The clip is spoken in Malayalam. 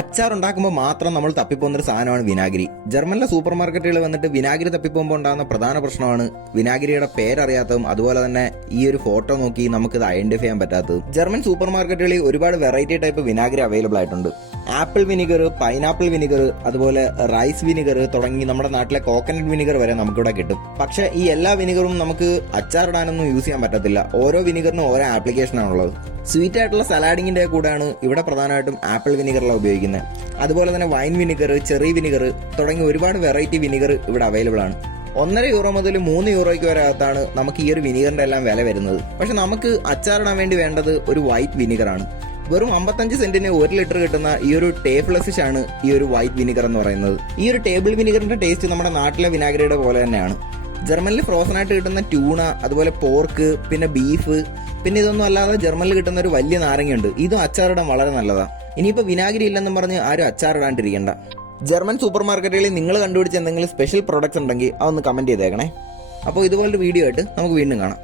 അച്ചാർ ഉണ്ടാക്കുമ്പോൾ മാത്രം നമ്മൾ തപ്പിപ്പോകുന്ന ഒരു സാധനമാണ് വിനാഗിരി. ജർമ്മനിലെ സൂപ്പർ മാർക്കറ്റുകളിൽ വന്നിട്ട് വിനാഗിരി തപ്പിപ്പോകുമ്പോൾ ഉണ്ടാകുന്ന പ്രധാന പ്രശ്നമാണ് വിനാഗിരിയുടെ പേരറിയാത്തതും അതുപോലെ തന്നെ ഈ ഒരു ഫോട്ടോ നോക്കി നമുക്ക് ഇത് ഐഡന്റിഫൈ ചെയ്യാൻ പറ്റാത്തത്. ജർമ്മൻ സൂപ്പർ മാർക്കറ്റുകളിൽ ഒരുപാട് വെറൈറ്റി ടൈപ്പ് വിനാഗിരി അവൈലബിൾ ആയിട്ടുണ്ട്. ആപ്പിൾ വിനിഗർ പൈനാപ്പിൾ വിനിഗർ അതുപോലെ റൈസ് വിനിഗർ തുടങ്ങി നമ്മുടെ നാട്ടിലെ കോക്കനട്ട് വിനിഗർ വരെ നമുക്കിവിടെ കിട്ടും. പക്ഷെ ഈ എല്ലാ വിനിഗറും നമുക്ക് അച്ചാറിടാനൊന്നും യൂസ് ചെയ്യാൻ പറ്റത്തില്ല. ഓരോ വിനിഗറിനും ഓരോ ആപ്ലിക്കേഷൻ ആപ്ലിക്കേഷനാണുള്ളത് സ്വീറ്റ് ആയിട്ടുള്ള സലാഡിങ്ങിന്റെ കൂടെയാണ് ഇവിടെ പ്രധാനമായിട്ടും ആപ്പിൾ വിനിഗറെല്ലാം ഉപയോഗിക്കുന്നത്. അതുപോലെ തന്നെ വൈൻ വിനിഗർ ചെറി വിനിഗർ തുടങ്ങി ഒരുപാട് വെറൈറ്റി വിനിഗർ ഇവിടെ അവൈലബിൾ ആണ്. ഒന്നര യൂറോ മുതൽ മൂന്ന് യൂറോയ്ക്ക് വരെ അകത്താണ് നമുക്ക് ഈ ഒരു വിനിഗറിന്റെ എല്ലാം വില വരുന്നത്. പക്ഷെ നമുക്ക് അച്ചാറിടാൻ വേണ്ടി വേണ്ടത് ഒരു വൈറ്റ് വിനിഗർ ആണ് വെറും അമ്പത്തഞ്ച് സെന്റിന് ഒരു ലിറ്റർ കിട്ടുന്ന ഈ ഒരു ടേബിൾ എസിഷ് ആണ് ഈ ഒരു വൈറ്റ് വിനിഗർ എന്ന് പറയുന്നത്. ഈ ഒരു ടേബിൾ വിനിഗറിന്റെ ടേസ്റ്റ് നമ്മുടെ നാട്ടിലെ വിനാഗിരിയുടെ പോലെ തന്നെയാണ്. ജർമ്മനിൽ ഫ്രോസൺ ആയിട്ട് കിട്ടുന്ന ട്യൂണ അതുപോലെ പോർക്ക് പിന്നെ ബീഫ് പിന്നെ ഇതൊന്നും അല്ലാതെ ജർമ്മനിൽ കിട്ടുന്ന ഒരു വലിയ നാരങ്ങയുണ്ട്. ഇതും അച്ചാറിടാൻ വളരെ നല്ലതാ. ഇനിയിപ്പോ വിനാഗിരി ഇല്ലെന്നും പറഞ്ഞ് ആരും അച്ചാറിടാണ്ടിരിക്കണ്ട. ജർമ്മൻ സൂപ്പർ മാർക്കറ്റുകളിൽ നിങ്ങൾ കണ്ടുപിടിച്ച എന്തെങ്കിലും സ്പെഷ്യൽ പ്രൊഡക്ട്സ് ഉണ്ടെങ്കിൽ അതൊന്ന് കമന്റ് ചെയ്തേക്കണേ. അപ്പോൾ ഇതുപോലൊരു വീഡിയോ ആയിട്ട് നമുക്ക് വീണ്ടും കാണാം.